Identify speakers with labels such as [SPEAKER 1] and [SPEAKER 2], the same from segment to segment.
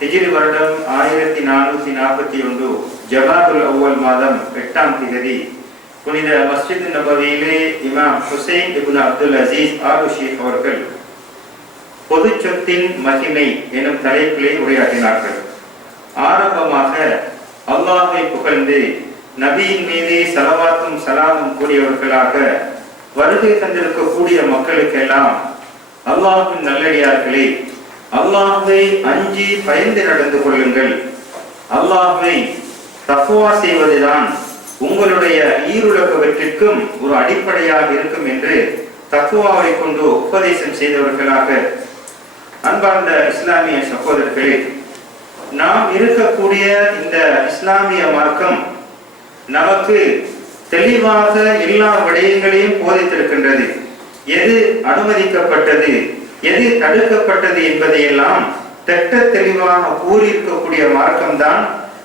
[SPEAKER 1] ஹிஜ்ரி வருடம் ஆயிரத்தி நானூற்றி நாற்பத்தி ஒன்று ஜவாபுல் அவ்வல் மாதம் எட்டாம் திகதி. புனித மஸ்ஜித் நபவியிலே இமாம் ஹுசைன் இபுன் அப்துல் அசீஸ் ஆலு அவர்கள் பொது சொத்தின் மகிமை எனும் தலைப்பிலே உரையாற்றினார்கள். ஆரம்பமாக அல்லாஹை புகழ்ந்து நபியின் மீது சலவாத்தும் சலாமும் கூடியவர்களாக வருகை தந்திருக்கக்கூடிய மக்களுக்கெல்லாம் அல்லாஹின் நல்லடியார்களே அல்லாஹை அஞ்சி பயந்து நடந்து கொள்ளுங்கள். அல்லாஹை தக்குவா செய்வதுதான் உங்களுடைய ஈருலக வெற்றிக்கும் ஒரு அடிப்படையாக இருக்கும் என்று தக்குவாவை கொண்டு உபதேசம் செய்தவர்களாக. அன்பார்ந்த இஸ்லாமிய சகோதரர்களே நாம் இருக்கக்கூடிய இந்த இஸ்லாமிய மார்க்கம் நமக்கு தெளிவாக எல்லா விடயங்களையும் போதித்திருக்கின்றது. எது அனுமதிக்கப்பட்டது? எது தடுக்கப்பட்டது என்பதையெல்லாம் திட்ட தெளிவாக கூறியிருக்கக்கூடிய மார்க்கம்தான்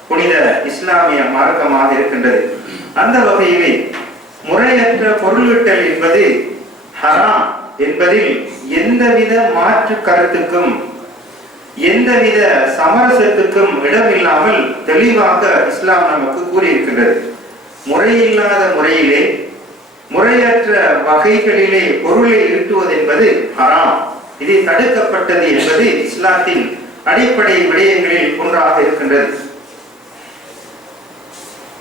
[SPEAKER 1] புனித இஸ்லாமிய மார்க்கமாக இருக்கின்றது. அந்த வகையிலே முறையற்ற பொருள்விட்டல் என்பது ஹராம் என்பதில் எந்தவித மாற்று கருத்துக்கும் எந்தவித சமரசத்துக்கும் இடமில்லாமல் தெளிவாக இஸ்லாம் நமக்கு கூறியிருக்கின்றது. முறையில்லாத முறையிலே முறையற்ற வகைகளிலே பொருளை ஈட்டுவது என்பது ஹராம். இது தடுக்கப்பட்டது என்பது இஸ்லாத்தின் அடிப்படை விடயங்களில் ஒன்றாக இருக்கின்றது.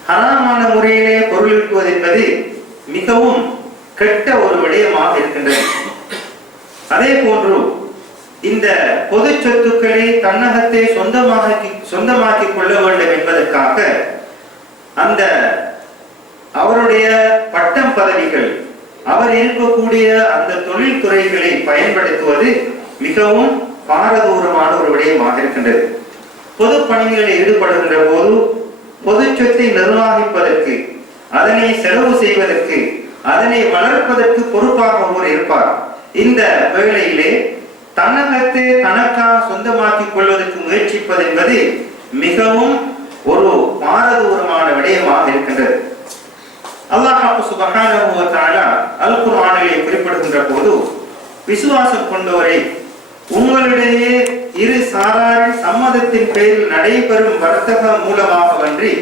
[SPEAKER 1] ஹராமான முறையிலே பொருள் ஈட்டுவது என்பது மிகவும் கெட்ட ஒரு விடயமாக இருக்கின்றது. அதே போன்று இந்த பொது சொத்துக்களை தன்னகத்தை சொந்தமாக்கி சொந்தமாக்கிக் கொள்ள வேண்டும் என்பதற்காக அந்த அவருடைய பட்டம் பதவிகள் அவர் இருக்கக்கூடிய அந்த தொழில் துறைகளை பயன்படுத்துவது மிகவும் பாரதூரமான ஒரு விடயமாக இருக்கின்றது. பொது பணிகளில் ஈடுபடுகின்ற போது பொது சொத்தை நிர்வாகிப்பதற்கு அதனை செலவு செய்வதற்கு அதனை வளர்ப்பதற்கு பொறுப்பாக ஒருவர் இருப்பார். இந்த வேளையிலே தன்னகத்தை தனக்காக சொந்தமாக்கிக் கொள்வதற்கு முயற்சிப்பது என்பது மிகவும் ஒரு பாரதூரமான விடயமாக இருக்கின்றது. அல்லாஹ் சுபஹானஹு அல் குர்ஆனிலே குறிப்பிடுகின்ற போது விசுவாசம் கொண்டவரை உங்களிடையே இரு சாராரின் சம்மதத்தின் பேரில் நடைபெறும் வர்த்தகம் மூலமாகவன்றி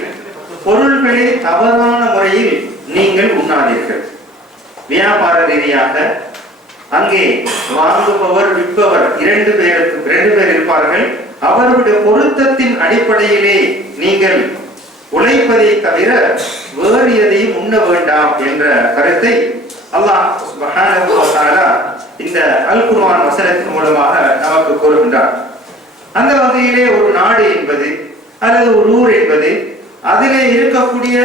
[SPEAKER 1] பொருள்களை தவறான முறையில் நீங்கள் உண்ணாதீர்கள். வியாபார ரீதியாக அங்கே வாங்குபவர் விற்பவர் இரண்டு பேருக்கு இரண்டு பேர் இருப்பார்கள். அவருடைய பொருத்தத்தின் அடிப்படையிலே நீங்கள் உழைப்பதை தவிர வேறு எதையும் உண்ண வேண்டாம் என்ற கருத்தை அல்லாஹ் இந்த அல் குருவான் வசனத்தின் மூலமாக நமக்கு கூறுகின்றார் அந்த வகையிலே ஒரு நாடு என்பது அல்லது ஒரு ஊர் என்பது அதிலே இருக்கக்கூடிய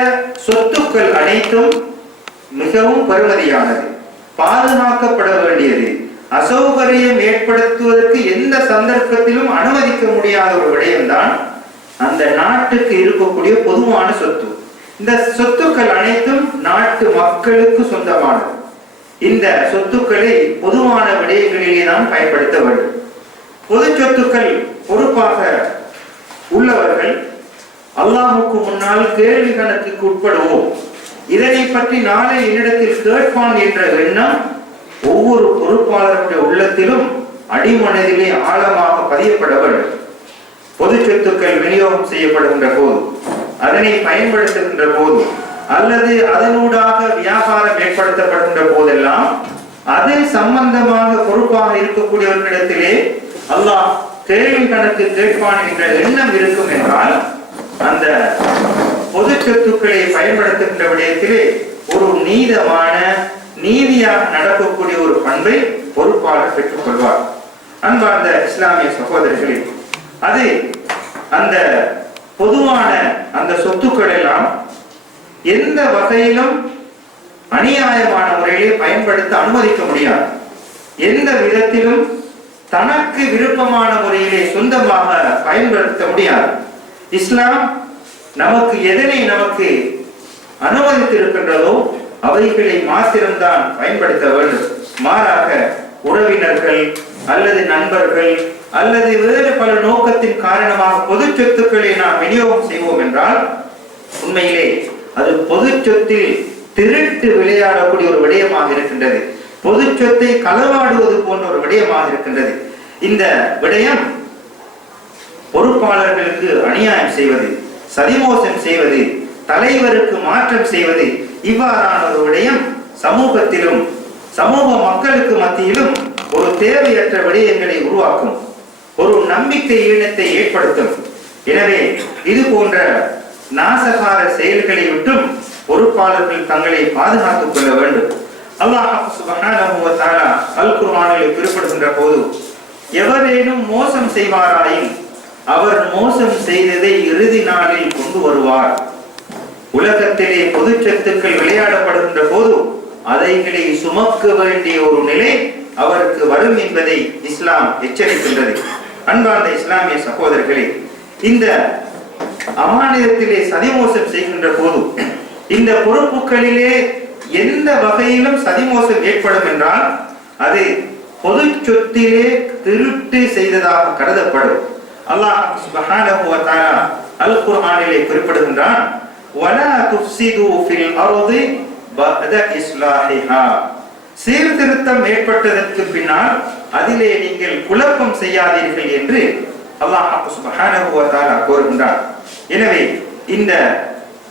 [SPEAKER 1] சொத்துக்கள் அனைத்தும் மிகவும் பருமதியானது பாதுகாக்கப்பட வேண்டியது. அசௌகரியம் ஏற்படுத்துவதற்கு எந்த சந்தர்ப்பத்திலும் அனுமதிக்க முடியாத ஒரு விடயம்தான் அந்த நாட்டுக்கு இருக்கக்கூடிய பொதுவான சொத்து. இந்த சொத்துக்கள் அனைத்தும் நாட்டு மக்களுக்கு சொந்தமானது. இந்த சொத்துக்களை பொதுவான விடயங்களிலே தான் பயன்படுத்த வேண்டும். பொது சொத்துக்கள் பொறுப்பாக உள்ளவர்கள் அல்லாஹுக்கு முன்னால் கேள்வி கணக்குக்கு உட்படுவோம். இதனை பற்றி நாளை என்னிடத்தில் கேட்பான் என்ற எண்ணம் ஒவ்வொரு பொறுப்பாளருடைய உள்ளத்திலும் அடிமனதிலே ஆழமாக பதியப்பட வேண்டும். பொது சொத்துக்கள் விநியோகம் செய்யப்படுகின்ற போது அதனை பயன்படுத்துகின்ற போது அல்லது அதனூடாக வியாபாரம் ஏற்படுத்தப்படுகின்ற போதெல்லாம் அது சம்பந்தமாக பொறுப்பாக இருக்கக்கூடியவர்களிடத்திலே அல்லாஹ் தேவை கணக்கு கேட்பான் என்ற எண்ணம் இருக்கும் என்றால் அந்த பொது சொத்துக்களை பயன்படுத்துகின்ற விடயத்திலே ஒரு நீதமான நீதியாக நடக்கக்கூடிய ஒரு பண்பை பொறுப்பாளர் பெற்றுக் கொள்வார் அன்பார்ந்த இஸ்லாமிய சகோதரர்களே அது அந்த பொதுவான அந்த சொத்துக்கள் எல்லாம் எந்த வகையிலும் அநியாயமான முறையிலே பயன்படுத்த அனுமதிக்க முடியாது. எந்த விதத்திலும் தனக்கு விருப்பமான முறையிலே சொந்தமாக பயன்படுத்த முடியாது. இஸ்லாம் நமக்கு எதனை நமக்கு அனுமதித்திருக்கின்றதோ அவைகளை மாத்திரம்தான் பயன்படுத்த வேண்டும். மாறாக உறவினர்கள் அல்லது நண்பர்கள் அல்லது வேறு பல நோக்கத்தின் காரணமாக பொது சொத்துக்களை நாம் விநியோகம் செய்வோம் என்றால் உண்மையிலே அது பொது சொத்தில் திருட்டு விளையாடக்கூடிய ஒரு விடயமாக இருக்கின்றது. பொது சொத்தை களவாடுவது போன்ற ஒரு விடயமாக இருக்கின்றது. இந்த விடயம் பொறுப்பாளர்களுக்கு அநியாயம் செய்வது சதிமோசம் செய்வது தலைவருக்கு மாற்றம் செய்வது இவ்வாறான ஒரு விடயம் சமூகத்திலும் சமூக மக்களுக்கு மத்தியிலும் ஒரு தேவையற்ற விடயங்களை உருவாக்கும். ஒரு நம்பிக்கை ஈனத்தை ஏற்படுத்தும். எனவே இது போன்ற நாசகார செயல்களை விட்டும் பொறுப்பாளர்கள் தங்களை பாதுகாத்துக் கொள்ள வேண்டும். அல்லாஹ் அல் குர்ஆனில் குறிப்பிடுகின்ற போது எவரேனும் மோசம் செய்வாராயின் அவர் மோசம் செய்ததை இறுதி நாளில் கொண்டு வருவார். உலகத்திலே பொது சத்துக்கள் விளையாடப்படுகின்ற போது அதைகளை சுமக்க வேண்டிய ஒரு நிலை அவருக்கு வரும் என்பதை இஸ்லாம் எச்சரிக்கின்றது. அன்பார்ந்த இஸ்லாமிய சகோதரர்களே இந்த அமானிதத்திலே சதிமோசம் செய்கின்ற போது இந்த பொறுப்புகளிலே எந்த வகையிலும் சதிமோசம் ஏற்படும் என்றால் அது பொது சொத்திலே திருட்டு செய்ததாக கருதப்படும். அல்லாஹ் வ தஆலா அல் குர்ஆனிலே குறிப்பிடுகின்றான் வலா துஃப்ஸிது ஃபில் அர்தி பஅத இஸ்லாஹிஹா. சீர்திருத்தம் ஏற்பட்டதற்கு பின்னால் அதிலே நீங்கள் குழப்பம் செய்யாதீர்கள் என்று அல்லாஹ் சுப்ஹானஹு வ எனவே இந்த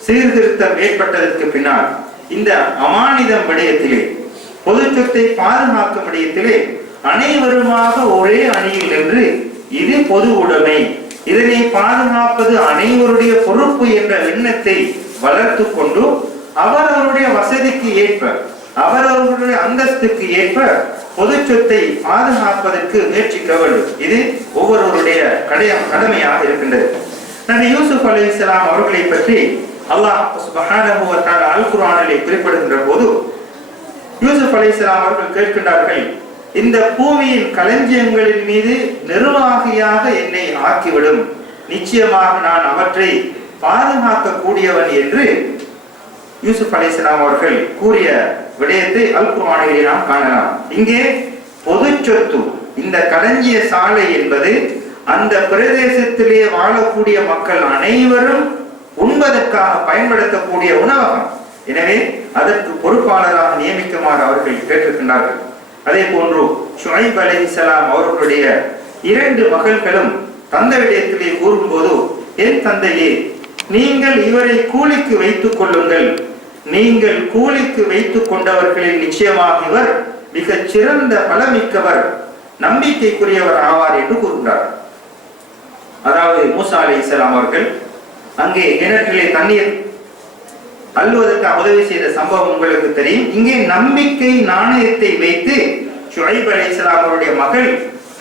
[SPEAKER 1] சீர்திருத்தம் ஏற்பட்டதற்கு பின்னால் இந்த அமானிதம் விடயத்திலே பொது சொத்தை பாதுகாக்கும் விடயத்திலே அனைவருமாக ஒரே அணியில் நின்று இது பொது உடைமை. இதனை பாதுகாப்பது அனைவருடைய பொறுப்பு என்ற எண்ணத்தை வளர்த்து கொண்டு அவரவருடைய வசதிக்கு ஏற்ப அவரவருடைய அந்தஸ்துக்கு ஏற்ப பொது சொத்தை பாதுகாப்பதற்கு முயற்சிக்க வேண்டும். இது ஒவ்வொருவருடைய கடையம் கடமையாக இருக்கின்றது. நபி யூசுப் அலைஹிஸ்ஸலாம் அவர்களை பற்றி அல்லாஹ் அல் குரானிலே குறிப்பிடுகின்ற போது யூசுப் அலைஹிஸ்ஸலாம் அவர்கள் கேட்கின்றார்கள் இந்த பூமியின் களஞ்சியங்களின் மீது நிர்வாகியாக என்னை ஆக்கிவிடும். நிச்சயமாக நான் அவற்றை பாதுகாக்க கூடியவன் என்று யூசுப் அலிஸ்லாம் அவர்கள் கூறிய விடயத்தை அல் குர்ஆனிலே நாம் காணலாம். இங்கே பொது சொத்து இந்த களஞ்சிய சாலை என்பது அந்த பிரதேசத்திலே வாழக்கூடிய மக்கள் அனைவரும் உண்பதற்காக பயன்படுத்தக்கூடிய உணவகம். எனவே அதற்கு பொறுப்பாளராக நியமிக்குமாறு அவர்கள் கேட்டிருக்கின்றார்கள். அதே போன்று ஷுஐப் அலைஹிஸ்ஸலாம் அவர்களுடைய இரண்டு மகள்களும் தந்தையிடத்திலே கூறும்போது என் தந்தையே நீங்கள் இவரை கூலிக்கு வைத்துக் கொள்ளுங்கள். நீங்கள் கூலிக்கு வைத்துக் கொண்டவர்களில் நிச்சயமாக இவர் மிகச் சிறந்த பலமிக்கவர் நம்பிக்கைக்குரியவர் ஆவார் என்று கூறுகிறார். அதாவது மூசா அலி இஸ்லாம் அவர்கள் அங்கே கிணற்றிலே தண்ணீர் அல்வதற்கு உதவி செய்த சம்பவம் உங்களுக்கு தெரியும். இங்கே நம்பிக்கை நாணயத்தை வைத்து ஷுஐப் இஸ்லாம் அவருடைய மகள்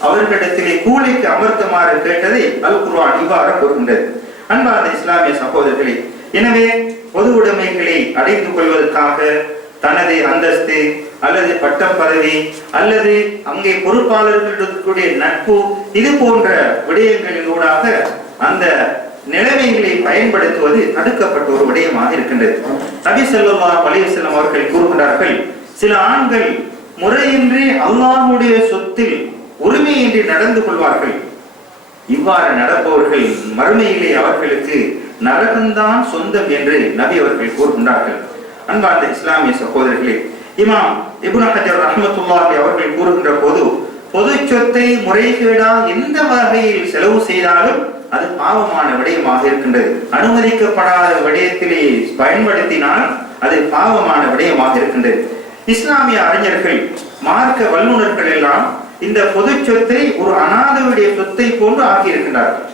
[SPEAKER 1] அவர்களிடத்திலே கூலிக்கு அமர்த்துமாறு கேட்டதை அல் குர்வான் இவ்வாறு கூறுகின்றது. அன்பார்ந்த இஸ்லாமிய சகோதரர்களே எனவே பொது உடைமைகளை அடைந்து கொள்வதற்காக தனது அந்தஸ்து அல்லது பட்டம் பதவி அல்லது அங்கே பொறுப்பாளர்களுடைய நட்பு இது போன்ற விடயங்களினூடாக அந்த நிலைமைகளை பயன்படுத்துவது தடுக்கப்பட்ட ஒரு விடயமாக இருக்கின்றது. நபி செல்வமா பழைய வஸல்லம் அவர்கள் கூறுகிறார்கள் சில ஆண்கள் முறையின்றி அல்லாஹுடைய சொத்தில் உரிமையின்றி நடந்து கொள்வார்கள். இவ்வாறு நடப்பவர்கள் மறுமையிலே அவர்களுக்கு நரகம்தான் சொந்தம் என்று நபி அவர்கள் கூறுகின்றார்கள். அன்பார்ந்த இஸ்லாமிய சகோதரர்களே இமாம் இப்னு ஹஜர் ரஹ்மத்துல்லாஹி அவர்கள் கூறுகின்ற போது பொது சொத்தை முறைகேடால் எந்த வகையில் செலவு செய்தாலும் அது பாவமான விடயமாக இருக்கின்றது. அனுமதிக்கப்படாத விடயத்திலே பயன்படுத்தினால் அது பாவமான விடயமாக இருக்கின்றது. இஸ்லாமிய அறிஞர்கள் மார்க்க வல்லுநர்கள் எல்லாம் இந்த பொது சொத்தை ஒரு அனாதவுடைய சொத்தை போன்று ஆக்கியிருக்கின்றார்கள்.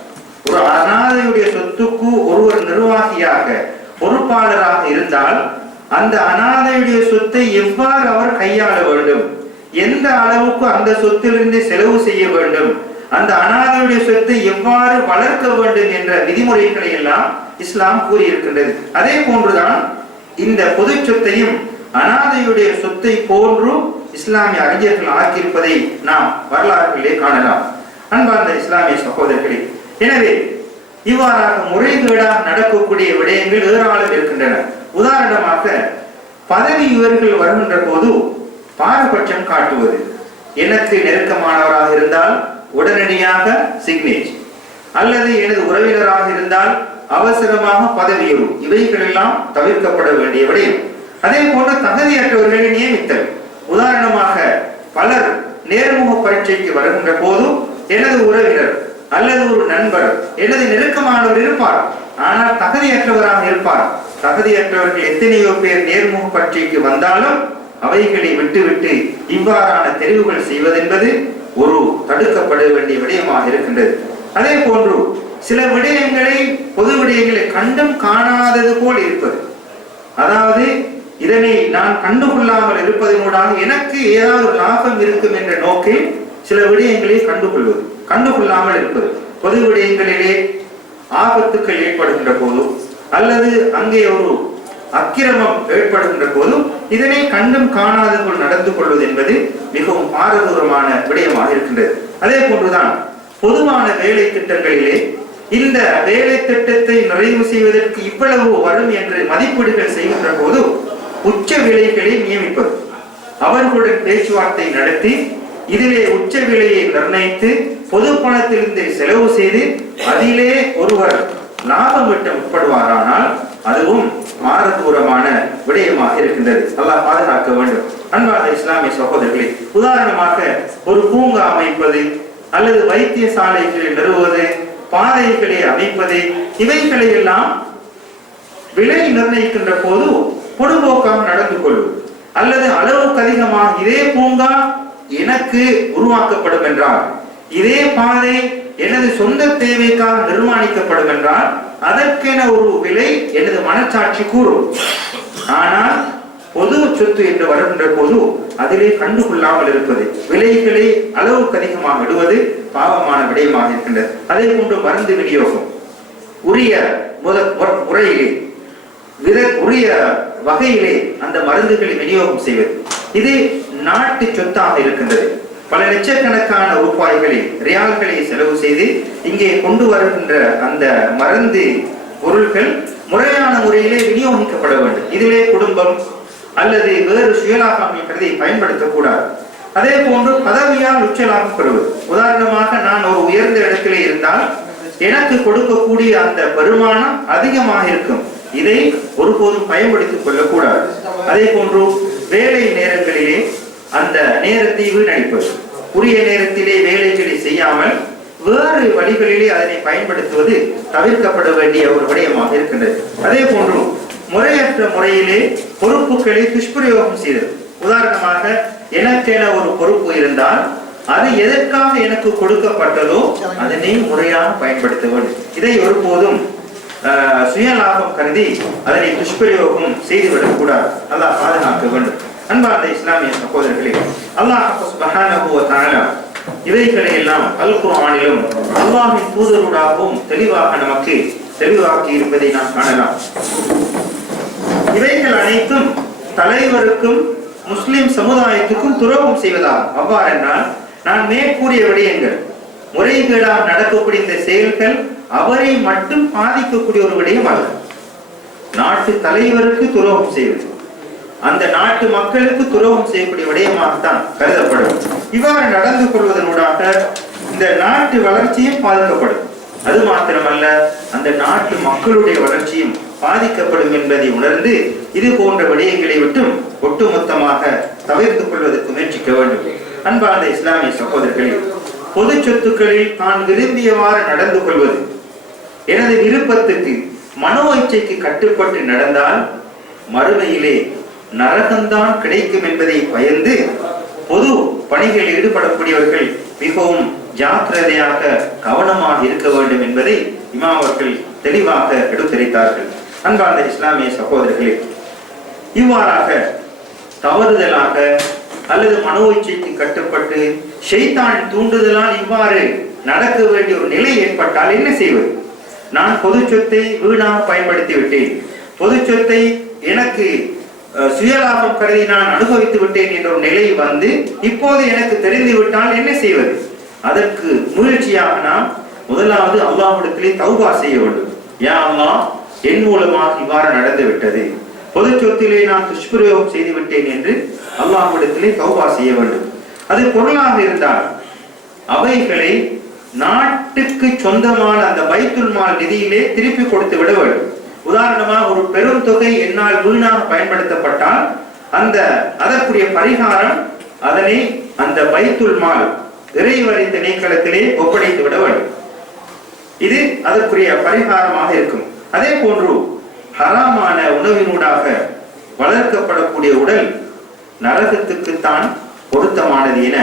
[SPEAKER 1] ஒரு அனாதையுடைய சொத்துக்கு ஒருவர் நிர்வாகியாக பொறுப்பாளராக இருந்தால் அந்த அனாதையுடைய சொத்தை எவ்வாறு அவர் கையாள வேண்டும்? எந்த அளவுக்கு அந்த சொத்திலிருந்து செலவு செய்ய வேண்டும்? அந்த அனாதையுடைய சொத்தை எவ்வாறு வளர்க்க வேண்டும் என்ற விதிமுறைகளை எல்லாம் இஸ்லாம் கூறியிருக்கின்றது. அதே போன்றுதான் இந்த பொது சொத்தையும் அனாதையுடைய சொத்தை போன்று இஸ்லாமிய அறிஞர்கள் ஆக்கியிருப்பதை நாம் வரலாறுகளிலே காணலாம். அன்பார்ந்த இஸ்லாமிய சகோதரர்களே எனவே இவ்வாறாக முறைகேடாக நடக்கக்கூடிய விடயங்கள் ஏராளம் இருக்கின்றன. உதாரணமாக பதவி இவர்கள் வருகின்ற போது பாரபட்சம் காட்டுவது. எனக்கு நெருக்கமானவராக இருந்தால் உடனடியாக சிக்னேஜ் அல்லது எனது உறவினராக இருந்தால் அவசரமாக பதவி இவைகளெல்லாம் தவிர்க்கப்பட வேண்டிய விடயம். அதே போன்று தகுதியற்றவர்களை நியமித்தல். உதாரணமாக பலர் நேர்முக பரீட்சைக்கு வருகின்ற போது எனது உறவினர் அல்லது ஒரு நண்பர் எனது நெருக்கமானவர் இருப்பார். ஆனால் தகுதியற்றவராக இருப்பார். தகுதியற்றவர்கள் எத்தனையோ பேர் நேர்முக பரீட்சைக்கு வந்தாலும் அவைகளை விட்டுவிட்டு இவ்வாறான தெரிவுகள் செய்வதென்பது ஒரு தடுக்கப்பட வேண்டிய விடயமாக இருக்கின்றது. அதே போன்று சில விடயங்களை பொது விடயங்களை கண்டும் காணாதது போல் இருப்பது. அதாவது இதனை நான் கண்டுகொள்ளாமல் இருப்பதனூடாக எனக்கு ஏதாவது ஒரு லாபம் இருக்கும் என்ற நோக்கில் சில விடயங்களை கண்டுகொள்வது. கண்டுகொள்ளாமல் இருப்பது. பொது விடயங்களிலே ஆபத்துக்கள் ஏற்படுகின்ற போதும் அல்லது அங்கே ஒரு அக்கிரமம் ஏற்படுகின்ற போதும் இதனை கண்டும் காணாத போல் நடந்து கொள்வது என்பது மிகவும் பாரதூரமான விடயமாக இருக்கின்றது. அதே போன்றுதான் பொதுவான வேலை திட்டங்களிலே இந்த வேலை திட்டத்தை நிறைவு செய்வதற்கு இவ்வளவு வரும் என்று மதிப்பீடுகள் செய்கின்ற போது உச்ச விலைகளை நியமிப்பது. அவர்களுடன் பேச்சுவார்த்தை நடத்தி இதிலே உச்ச விலையை நிர்ணயித்து பொது பணத்திலிருந்து செலவு செய்து அதிலே ஒருவர் லாபம் விட்டு முற்படுவாரானால் அதுவும் மாரதூரமான விடயமாக இருக்கின்றது. அல்லாஹ் பாதுகாக்க வேண்டும். அன்பான இஸ்லாமிய சகோதரர்களே உதாரணமாக ஒரு பூங்கா அமைப்பது அல்லது வைத்தியசாலைகளை நிறுவுவது பாதைகளை அமைப்பது இவைகளை எல்லாம் விலை நிர்ணயிக்கின்ற போது பொடுபோக்காக நடந்து கொள்ளும். அல்லது அளவுக்கு அதிகமாக இதே பூங்கா எனக்கு உருவாக்கப்படும் என்றால் இதே பாதை எனது சொந்த தேவைக்காக நிர்மாணிக்கப்படும் என்றால் அதற்கென ஒரு விலை எனது மனச்சாட்சி கூறும். ஆனால் பொது சொத்து என்று வருகின்ற போது அதிலே கண்டுகொள்ளாமல் இருப்பது விலைகளை அளவுக்கு அதிகமாக இடுவது பாவமான விடயமாக இருக்கின்றது. அதே போன்று மருந்து விநியோகம். உரிய முறையிலே வித உரிய வகையிலே அந்த மருந்துகளை விநியோகம் செய்வது. இது நாட்டு சொத்தாக இருக்கின்றது. பல லட்சக்கணக்கான ரூபாய்களை ரியால்களை செலவு செய்து இங்கே கொண்டு வருகின்ற அந்த மருந்து பொருட்கள் முறையான முறையிலே விநியோகிக்கப்பட வேண்டும். இதிலே குடும்பம் அல்லது வேறு சுயலாபம் என்றதை பயன்படுத்தக்கூடாது. அதே போன்று பதவியால் உச்சலாபம் பெறுவது. உதாரணமாக நான் ஒரு உயர்ந்த இடத்திலே இருந்தால் எனக்கு கொடுக்கக்கூடிய அந்த வருமானம் அதிகமாக இருக்கும். இதை ஒருபோதும் பயன்படுத்திக் கொள்ளக்கூடாது. அதே போன்று வேலை நேரங்களிலே அந்த நேரத்தை வீணடிப்பது. உரிய நேரத்திலே வேலைகளை செய்யாமல் வேறு வழிகளிலே அதனை பயன்படுத்துவது தவிர்க்கப்பட வேண்டிய ஒரு விடயமாக இருக்கின்றது. அதே போன்று முறையற்ற முறையிலே பொறுப்புகளை துஷ்பிரயோகம் செய்தது. உதாரணமாக எனக்கென ஒரு பொறுப்பு இருந்தால் அது எதற்காக எனக்கு கொடுக்கப்பட்டதோ அதனை முறையாக பயன்படுத்த வேண்டும். இதை ஒருபோதும் ஆஹ், சுயலாபம் கருதி அதனை துஷ்பிரயோகம் செய்துவிடக் கூடாது நல்லா பாதுகாக்க வேண்டும். அன்பார்ந்த இஸ்லாமிய சகோதரர்களே அல்லாஹ் இவைகளை எல்லாம் அல் குர்ஆனிலும் தூதருடாகவும் தெளிவாக நமக்கு தெளிவாக்கி இருப்பதை நாம் காணலாம். இவைகள் அனைத்தும் தலைவருக்கும் முஸ்லிம் சமுதாயத்துக்கும் துரோகம் செய்வதாகும். அவ்வாறென்றால் நான் மேற்கூறிய விடயங்கள் முறைகேடாக நடக்கக்கூடிய இந்த செயல்கள் அவரை மட்டும் பாதிக்கக்கூடிய ஒரு விடயம் அல்ல. நாட்டு தலைவருக்கு துரோகம் செய்வது. அந்த நாட்டு மக்களுக்கு துரோகம் செய்யக்கூடிய விடயமாகத்தான் கருதப்படும். இவ்வாறு நடந்து கொள்வதனூடாக இந்த நாட்டு வளர்ச்சியும் பாதிக்கப்படும். அது மாத்திரமல்ல அந்த நாட்டு மக்களுடைய வளர்ச்சியும் பாதிக்கப்படும் என்பதை உணர்ந்து இது போன்ற விடயங்களை விட்டும் ஒட்டுமொத்தமாக தவிர்த்து கொள்வதற்கு முயற்சிக்க வேண்டும். அன்பார்ந்த இஸ்லாமிய சகோதரர்களே பொது சொத்துக்களில் தான் விரும்பியவாறு நடந்து கொள்வது. எனது விருப்பத்துக்கு மனோ இச்சைக்கு கட்டுப்பட்டு நடந்தால் மறுமையிலே நரகம்தான் கிடைக்கும் என்பதை பயந்து பொது பணிகளில் ஈடுபடக்கூடியவர்கள் மிகவும் ஜாக்கிரதையாக கவனமாக இருக்க வேண்டும் என்பதை இமாம் அவர்கள் தெளிவாக எடுத்துரைத்தார்கள். அன்பார்ந்த இஸ்லாமிய சகோதரர்களே இவ்வாறாக தவறுதலாக அல்லது மனோ இச்சைக்கு கட்டுப்பட்டு ஷெய்தான் தூண்டுதலால் இவ்வாறு நடக்க வேண்டிய ஒரு நிலை ஏற்பட்டால் என்ன செய்வது? நான் பொது சொத்தை வீணாக பயன்படுத்தி விட்டேன். பொது சொத்தை எனக்கு சுயலாபம் கருதி நான் அனுபவித்து விட்டேன் என்ற ஒரு நிலை வந்து இப்போது எனக்கு தெரிந்து விட்டால் என்ன செய்வது? அதற்கு முயற்சியாக நாம் முதலாவது அல்லாஹ்விடத்திலே தௌபா செய்ய வேண்டும். ஏன் அம்மா என் மூலமாக இவ்வாறு நடந்து விட்டது. பொது சொத்திலே நான் துஷ்பிரயோகம் செய்து விட்டேன் என்று அல்லாஹ்விடத்திலே தௌபா செய்ய வேண்டும். அது பொருளாக இருந்தால் அவைகளை நாட்டுக்கு சொந்தமான அந்த பைத்துல்மால் நிதியிலே திருப்பி கொடுத்து விட வேண்டும். உதாரணமாக ஒரு பெரும் தொகை என்னால் வீணாக பயன்படுத்தப்பட்டால் அந்த அதற்குரிய பரிகாரம் அதனை அந்த பைத்துல் மால் இறைவரி திணைக்களத்திலே ஒப்படைத்து விட வேண்டும். இது அதற்குரிய பரிகாரமாக இருக்கும். அதே போன்று ஹராமான உணவினூடாக வளர்க்கப்படக்கூடிய உடல் நரகத்துக்குத்தான் பொருத்தமானது என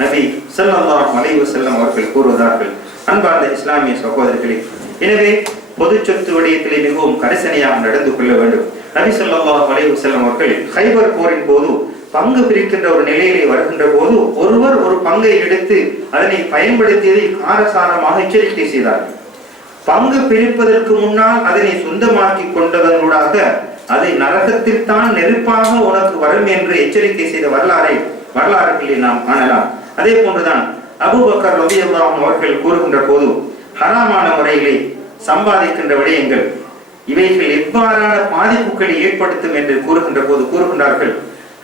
[SPEAKER 1] நபி செல்லம் மலைவு செல்லம் அவர்கள் கூறுவதார்கள். அன்பார்ந்த இஸ்லாமிய சகோதரர்களே எனவே பொது சொத்து விடயத்திலே மிகவும் கரிசனையாக நடந்து கொள்ள வேண்டும். நபி சொல்லா அலைஹி வஸல்லம் அவர்கள் ஹைபர் போரின் போது பங்கு பிரிக்கின்ற ஒரு நிலையிலே வருகின்ற போது ஒருவர் ஒரு பங்கை எடுத்து அதனை பயன்படுத்தியதை காரசாரமாக எச்சரிக்கை செய்தார்கள் பங்கு பிரிப்பதற்கு முன்னால் அதனை சொந்தமாக்கி கொண்டதனூடாக அதை நரகத்தில் தான் நெருப்பாக உனக்கு வரும் என்று எச்சரிக்கை செய்த வரலாறை வரலாறுகளை நாம் காணலாம். அதே போன்றுதான் அபுபக்கர் ரவி அவர்கள் கூறுகின்ற போது ஹராமான முறையிலே சம்பாதிக்கின்ற விடயங்கள் இவைகள் எவ்வாறான பாதிப்புகளை ஏற்படுத்தும் என்று கூறுகின்ற போது கூறுகின்றார்கள்.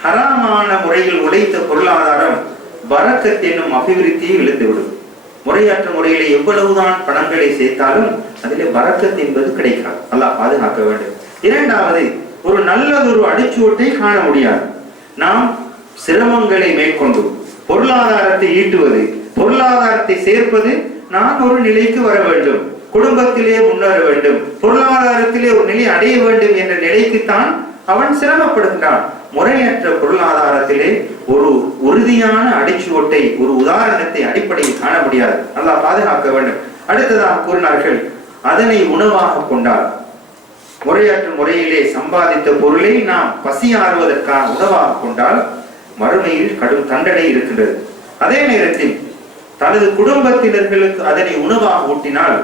[SPEAKER 1] ஹராமான முறையில் உழைத்த பொருளாதாரம் வரக்கத் என்னும் அபிவிருத்தியை இழந்துவிடும். முறையற்ற முறையிலே எவ்வளவுதான் பணங்களை சேர்த்தாலும் அதிலே வரக்கத் என்பது கிடைக்காது. நல்லா பாதுகாக்க வேண்டும். இரண்டாவது ஒரு நல்லதொரு அடிச்சுவட்டை காண முடியாது. நாம் சிரமங்களை மேற்கொண்டு பொருளாதாரத்தை ஈட்டுவது பொருளாதாரத்தை சேர்ப்பது நான் ஒரு நிலைக்கு வர வேண்டும். குடும்பத்திலே முன்னேற வேண்டும். பொருளாதாரத்திலே ஒரு நிலை அடைய வேண்டும் என்ற நிலைக்குத்தான் அவன் சிரமப்படுகின்றான் முறையற்ற பொருளாதாரத்திலே ஒரு உறுதியான அடிச்சுவட்டை ஒரு உதாரணத்தை அடிப்படையில் காண முடியாது. நல்லா பாதுகாக்க வேண்டும். அடுத்ததாக கூறினார்கள் அதனை உணவாக கொண்டால். முறையற்ற முறையிலே சம்பாதித்த பொருளை நாம் பசி ஆறுவதற்கான உணவாக கொண்டால் மறுமையில் கடும் தண்டனை இருக்கின்றது. அதே நேரத்தில் தனது குடும்பத்தினர்களுக்கு அதனை உணவாக ஊட்டினால்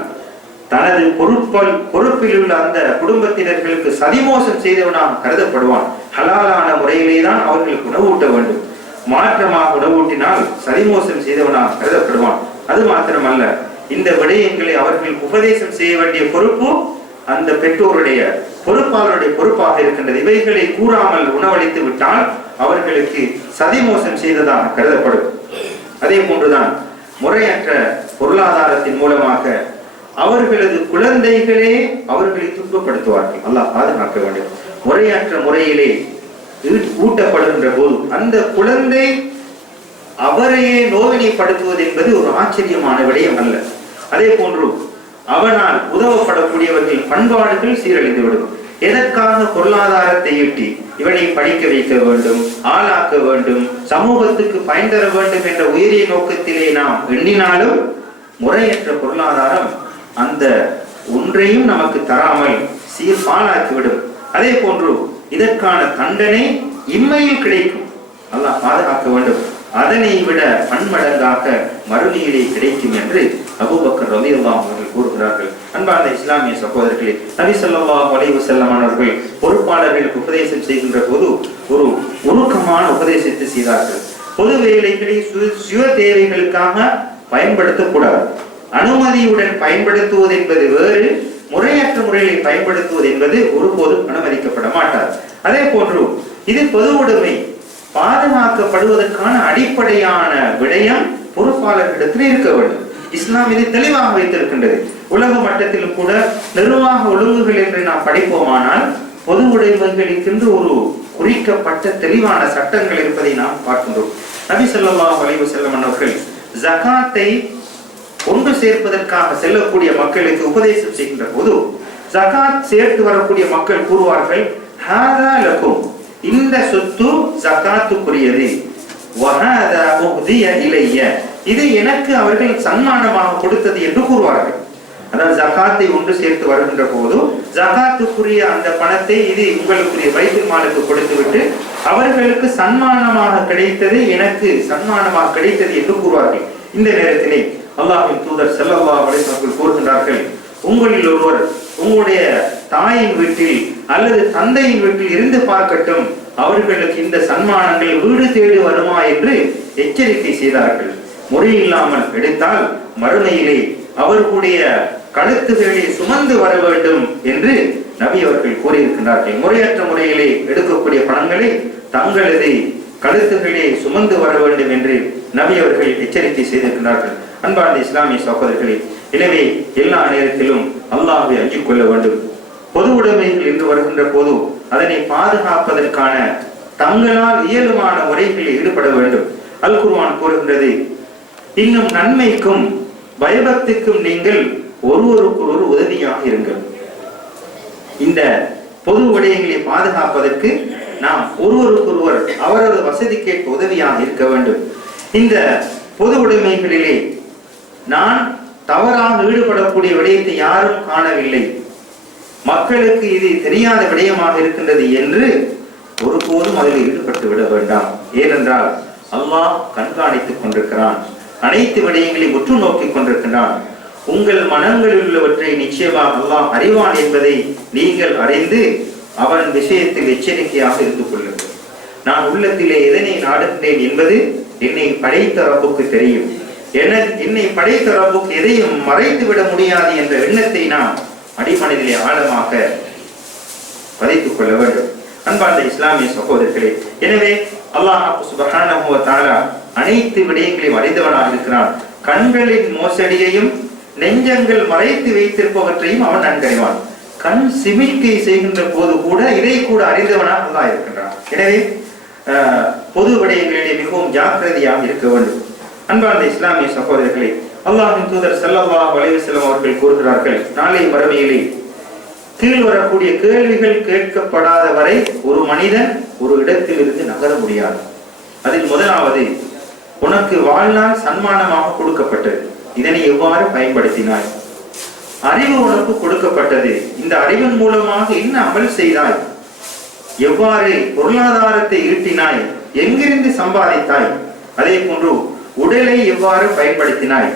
[SPEAKER 1] தனது பொறுப்பல் பொறுப்பில் உள்ள அந்த குடும்பத்தினர்களுக்கு சதிமோசம் செய்தவனாம் கருதப்படுவான். ஹலாலான முறையிலே தான் அவர்களுக்கு உணவூட்ட வேண்டும். மாற்றமாக உணவூட்டினால் சதிமோசம் செய்தவனாக கருதப்படுவான். அது மாத்திரமல்ல இந்த விடயங்களை அவர்களுக்கு உபதேசம் செய்ய வேண்டிய பொறுப்பு அந்த பெற்றோருடைய பொறுப்பாளருடைய பொறுப்பாக இருக்கின்றது. இவைகளை கூறாமல் உணவளித்து விட்டால் அவர்களுக்கு சதிமோசம் செய்ததாக கருதப்படும். அதே போன்றுதான் முறையற்ற பொருளாதாரத்தின் மூலமாக அவர்களது குழந்தைகளே அவர்களை துன்பப்படுத்துவார்கள். அல்லாஹ் பாதுகாக்க வேண்டும். முறையற்ற முறையிலே ஈ- ஊட்டப்படுகின்ற போது அந்த குழந்தை அவரையே நோவினைப்படுத்துவது என்பது ஒரு ஆச்சரியமான விடயம் அல்ல. அதே போன்று அவனால் உதவப்படக்கூடியவர்கள் பண்பாடுகள் சீரழிந்துவிடும் எதற்காக பொருளாதாரத்தை ஈட்டி இவனை படிக்க வைக்க வேண்டும் ஆளாக்க வேண்டும் சமூகத்துக்கு பயன் தர வேண்டும் என்ற உயரிய நோக்கத்திலே நாம் எண்ணினாலும் முறையற்ற பொருளாதாரம் அந்த ஒன்றையும் நமக்கு தராமல் சீர் பாழாக்கிவிடும் அதே போன்று இதற்கான தண்டனை இம்மையில் கிடைக்கும். அல்லாஹ் பாதுகாக்க வேண்டும். அதனை விட பன்மடங்காக மறுநீரை கிடைக்கும் என்று அபூபக்கர் அல்லாம் அவர்கள் கூறுகிறார்கள். அன்பார்ந்த இஸ்லாமிய சகோதரர்களே நபி செல்லவா வளைவு செல்லமானவர்கள் பொறுப்பாளர்களுக்கு உபதேசம் செய்கின்ற போது ஒரு உருக்கமான உபதேசத்தை செய்தார்கள். பொது வேலைகளை சு- சுய தேவைகளுக்காக பயன்படுத்தக்கூடாது. அனுமதியுடன் பயன்படுத்துவது என்பது வேறு முறையற்ற முறையில் பயன்படுத்துவது என்பது ஒருபோதும் அனுமதிக்கப்பட மாட்டார் அதே போன்று இது பொது உடைமை பாதுகாக்கப்படுவதற்கான அடிப்படையான விடயம் பொறுப்பாளர்களிடத்தில் இருக்க வேண்டும். இஸ்லாம் இதை தெளிவாக வைத்திருக்கின்றது. உலக மட்டத்திலும் கூட நிர்வாக ஒழுங்குகள் என்று நாம் படிப்போமானால் பொது உடைமைகளுக்கென்று ஒரு குறிக்கப்பட்ட தெளிவான சட்டங்கள் இருப்பதை நாம் பார்க்கின்றோம். நபி ஸல்லல்லாஹு வளைவு வஸல்லம் அவர்கள் ஜகாத்தை ஒன்று சேர்ப்பதற்காக செல்லக்கூடிய மக்களுக்கு உபதேசம் செய்கின்ற போது ஜகாத் சேர்த்து வரக்கூடிய மக்கள் கூறுவார்கள் "ஹாதா லகும்." இந்த சொத்து ஜகாத்துக்குரியது "வஹாதா உஹ்திய இலைய." இது எனக்கு அவர்கள் சன்மானமாக கொடுத்தது என்று கூறுவார்கள் அதாவது ஜகாத்தை ஒன்று சேர்த்து வருகின்ற போது ஜகாத்துக்குரிய அந்த பணத்தை இது உங்களுக்குரிய வைத்திய மாலுக்கு கொடுத்துவிட்டு அவர்களுக்கு சன்மானமாக கிடைத்தது எனக்கு சன்மானமாக கிடைத்தது என்று கூறுவார்கள் இந்த நேரத்திலே அல்லாஹ்வின் தூதர் செல்லல்லா அலைஹி வஸல்லம் கூறுகின்றார்கள் உங்களில் ஒருவர் உங்களுடைய தாயின் வீட்டில் அல்லது தந்தையின் வீட்டில் இருந்து பார்க்கட்டும் அவர்களுக்கு இந்த சன்மானங்கள் வீடு தேடி வருமா என்று எச்சரிக்கை செய்தார்கள். முறையில்லாமல் எடுத்தால் மறுமையிலே அவர்களுடைய கழுத்துகளை சுமந்து வர வேண்டும் என்று நபி அவர்கள் கூறியிருக்கிறார்கள் முறையற்ற முறையிலே எடுக்கக்கூடிய பணங்களை தங்களது கழுத்துகளே சுமந்து வர வேண்டும் என்று நபி அவர்கள் எச்சரிக்கை செய்திருக்கிறார்கள் அன்பார்ந்த இஸ்லாமிய சகோதரர்களே எனவே எல்லா நேரத்திலும் அல்லாஹை அஞ்சிக் கொள்ள வேண்டும். பொது உடைமைகள் என்று வருகின்ற போது அதனை பாதுகாப்பதற்கான தங்களால் இயலுமான முறைகளில் ஈடுபட வேண்டும். அல் குர்ஆன் கூறுகின்றது இன்னும் நன்மைக்கும் பயபக்திக்கும் நீங்கள் ஒருவருக்கொருவர் உதவியாக இருங்கள். இந்த பொது விடயங்களை பாதுகாப்பதற்கு நாம் ஒருவருக்கொருவர் அவரது வசதிக்கேற்ப உதவியாக இருக்க வேண்டும். இந்த பொது உடைமைகளிலே நான் தவறாக ஈடுபடக்கூடிய விடயத்தை யாரும் காணவில்லை. மக்களுக்கு இது தெரியாத விடயமாக இருக்கின்றது என்று ஒருபோதும் அதில் ஈடுபட்டு விட வேண்டாம். ஏனென்றால் அல்லாஹ் கண்காணித்துக் கொண்டிருக்கிறான். அனைத்து விடயங்களையும் உற்று நோக்கிக் கொண்டிருக்கிறான் உங்கள் மனங்களில் உள்ளவற்றை நிச்சயமாக அல்லாஹ் அறிவான் என்பதை நீங்கள் அறிந்து அவன் விஷயத்தில் எச்சரிக்கையாக இருந்து கொள்ளுங்கள். நான் உள்ளத்திலே எதனை நாடுகின்றேன் என்பது என்னை படைத்த ரப்புக்கு தெரியும். என என்னை படைத்த ரப்புக்கு எதையும் மறைத்து விட முடியாது என்ற எண்ணத்தை நாம் அடிமனதிலே ஆழமாக பதித்துக் கொள்ள வேண்டும். அன்பார்ந்த இஸ்லாமிய சகோதரர்களே எனவே அல்லாஹ் சுபஹானஹு வ அனைத்து விடயங்களையும் அறிந்தவனாக இருக்கிறான். கண்களின் மோசடியையும் நெஞ்சங்கள் மறைத்து வைத்திருப்பவற்றையும் அவன் நன்கறிவான். கண் சிமிழ்க்கை செய்கின்ற போது கூட இதை கூட அறிந்தவனாக அல்லாஹ் இருக்கின்றான். எனவே பொது விடயங்களிலே மிகவும் ஜாக்கிரதையாக இருக்க வேண்டும். அன்பார்ந்த இஸ்லாமிய சகோதரர்களே அல்லாஹின் தூதர் செல்லவா வலைவு செல்லும் அவர்கள் கூறுகிறார்கள் நாளை மறுமையிலே கீழ் வரக்கூடிய கேள்விகள் கேட்கப்படாத வரை ஒரு மனிதன் ஒரு இடத்திலிருந்து நகர முடியாது. அதில் முதலாவது உனக்கு வாழ்நாள் சன்மானமாக கொடுக்கப்பட்டது. இதனை எவ்வாறு பயன்படுத்தினாய்? அறிவு உனக்கு கொடுக்கப்பட்டது. இந்த அறிவின் மூலமாக என்ன அமல் செய்தாய்? எவ்வாறு பொருளாதாரத்தை ஈட்டினாய்? எங்கிருந்து சம்பாதித்தாய்? அதே போன்று உடலை எவ்வாறு பயன்படுத்தினாய்?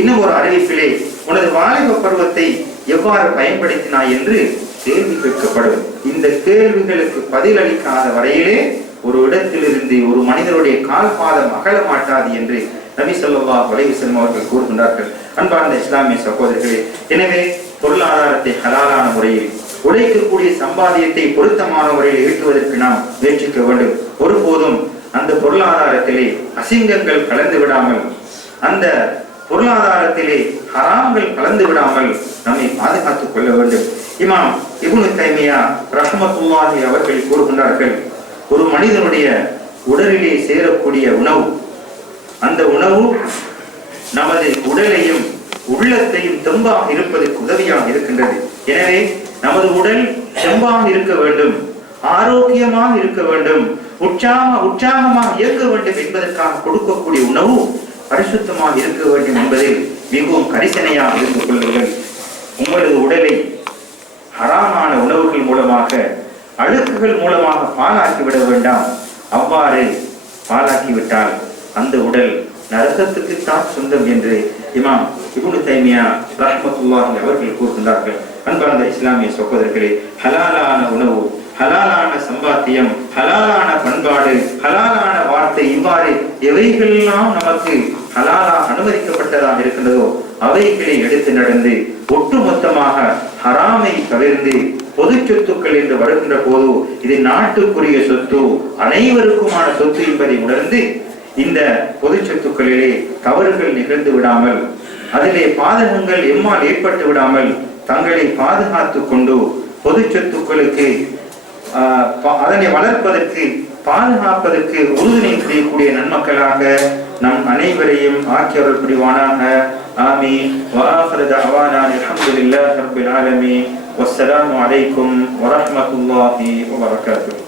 [SPEAKER 1] இன்னும் ஒரு அறிவிப்பிலே உனது வாலிப பருவத்தை எவ்வாறு பயன்படுத்தினாய் என்று கேள்வி கேட்கப்படும் இந்த கேள்விகளுக்கு பதிலளிக்காத வரையிலே ஒரு இடத்திலிருந்து ஒரு மனிதனுடைய கால் பாதம் அகல மாட்டாது என்று நபி ஸல்லல்லாஹு அலைஹி அவர்கள் கூறுகின்றார்கள். அன்பார்ந்த இஸ்லாமிய சகோதரர்களே எனவே பொருளாதாரத்தை ஹலாலான முறையில் உழைக்கக்கூடிய சம்பாதியத்தை பொருத்தமான முறையில் ஈட்டுவதற்கு நாம் முயற்சிக்க வேண்டும். ஒருபோதும் அந்த பொருளாதாரத்திலே அசிங்கங்கள் கலந்து விடாமல் அந்த பொருளாதாரத்திலே ஹராம்கள் கலந்து விடாமல் நம்மை பாதுகாத்துக் கொள்ள வேண்டும். இமாம் இபுனு தைமியா ரஹமத்துல்லாஹி அவர்கள் கூறுகின்றார்கள் ஒரு மனிதனுடைய உடலிலே சேரக்கூடிய உணவு அந்த உணவு நமது உடலையும் உள்ளத்தையும் தெம்பாக இருப்பதற்கு உதவியாக இருக்கின்றது. எனவே நமது உடல் செம்பாக இருக்க வேண்டும் ஆரோக்கியமாக இருக்க வேண்டும். உற்சாக உற்சாகமாக இயங்க வேண்டும் என்பதற்காக கொடுக்கக்கூடிய உணவு பரிசுத்தமாக இருக்க வேண்டும் என்பதில் மிகவும் கரிசனையாக இருந்து கொள்ளுங்கள். உங்களது உடலை ஹராமான உணவுகள் மூலமாக அழுக்குகள் மூலமாக பாலாக்கி விட வேண்டாம். அவ்வாறு பாலாக்கிவிட்டால் அந்த உடல் நரகத்துக்கு தான் சொந்தம் என்று இமாம் இபுனு தைமியா ரஹமத்துல்லாஹி அவர்கள் கூறுகின்றார்கள். அன்பார்ந்த இஸ்லாமிய சகோதரர்களே ஹலாலான உணவு ஹலாலான சம்பாத்தியம் ஹலாலான பண்பாடு ஹலாலான வார்த்தை இவ்வாறு எவைகளெல்லாம் நமக்கு ஹலாலா அனுமதிக்கப்பட்டதாக இருக்கின்றதோ அவைகளை எடுத்து நடந்து ஒட்டுமொத்தமாக ஹராமை தவிர்ந்து பொது சொத்துக்கள் என்று வருகின்ற போது இது நாட்டுக்குரிய சொத்து அனைவருக்குமான சொத்து என்பதை உணர்ந்து இந்த பொது சொத்துக்களிலே தவறுகள் நிகழ்ந்து விடாமல் அதிலே பாதகங்கள் எம்மால் ஏற்பட்டு விடாமல் தங்களை பாதுகாத்து கொண்டு பொது சொத்துக்களுக்கு அதனை வளர்ப்பதற்கு பாதுகாப்பதற்கு உறுதுணை செய்யக்கூடிய நன்மக்களாக நம் அனைவரையும் ஆக்கியவர்கள் புரிவானாக. ஆமி வராசரத அவானான் அலமதுல்லா ரபில் ஆலமி வஸ்ஸலாமு அலைக்கும் வரஹமத்துல்லாஹி வபரகாத்துஹு.